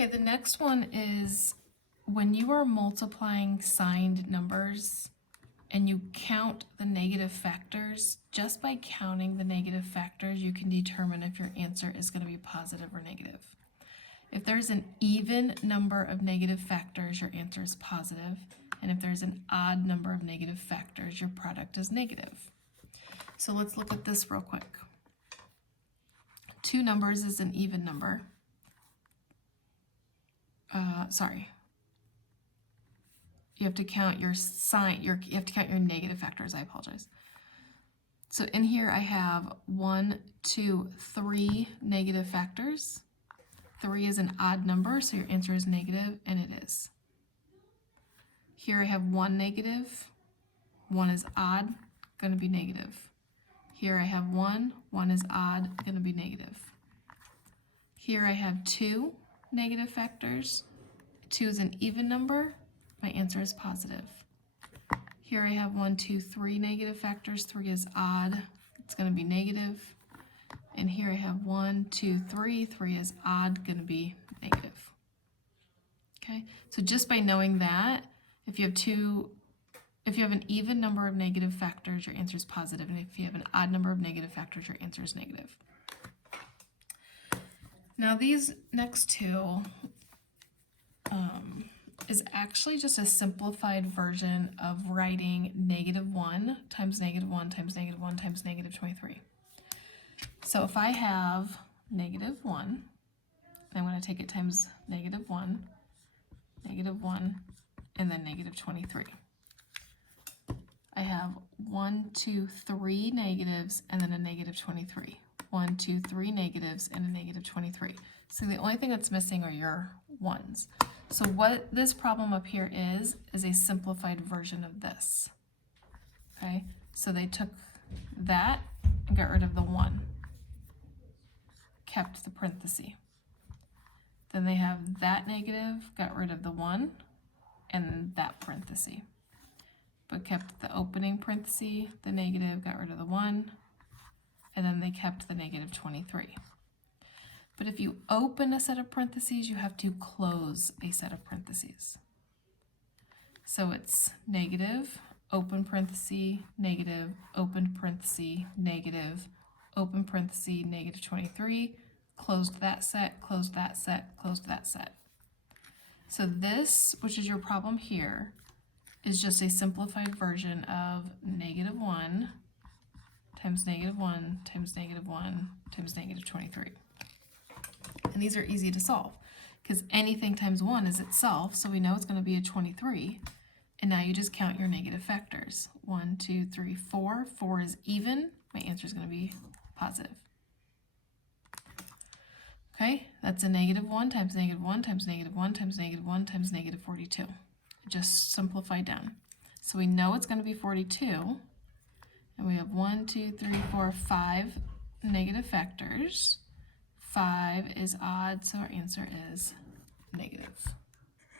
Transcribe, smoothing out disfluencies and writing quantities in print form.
Okay, the next one is when you are multiplying signed numbers and you count the negative factors, just by counting the negative factors, you can determine if your answer is going to be positive or negative. If there's an even number of negative factors, your answer is positive. And if there's an odd number of negative factors, your product is negative. So let's look at this real quick. Two numbers is an even number. You have to count your you have to count your negative factors. I apologize. So in here I have 1, 2, 3 negative factors. 3 is an odd number, so your answer is negative, and it is. Here I have 1 negative, 1 is odd, going to be negative. Here I have 1 is odd, going to be negative. Here I have 2 negative factors. 2 is an even number, my answer is positive. Here I have 1, 2, 3 negative factors. 3 is odd, it's going to be negative. And here I have 1, 2, 3. 3 is odd, going to be negative. Okay, so just by knowing that, if you have an even number of negative factors, your answer is positive, and if you have an odd number of negative factors, your answer is negative. Now these next two is actually just a simplified version of writing -1 times -1 times -1 times -23. So if I have -1, I'm going to take it times -1, -1, and then -23. I have 1, 2, 3 negatives and then a -23. 1, 2, 3 negatives and a -23. So the only thing that's missing are your ones. So what this problem up here is a simplified version of this. Okay, so they took that and got rid of the 1, kept the parenthesis. Then they have that negative, got rid of the 1, and that parenthesis. But kept the opening parenthesis, the negative, got rid of the 1, and then they kept the -23. But if you open a set of parentheses, you have to close a set of parentheses. So it's negative, open parenthesis, negative, open parenthesis, negative, open parenthesis, -23, closed that set, closed that set, closed that set. So this, which is your problem here, is just a simplified version of -1 times -1 times -1 times -23. And these are easy to solve because anything times 1 is itself, so we know it's going to be a 23. And now you just count your negative factors. 1, 2, 3, 4. 4 is even. My answer is going to be positive. Okay, that's a -1 times -1 times -1 times -1 times -42. Just simplify down. So we know it's going to be 42. And we have 1, 2, 3, 4, 5 negative factors. 5 is odd, so our answer is negative.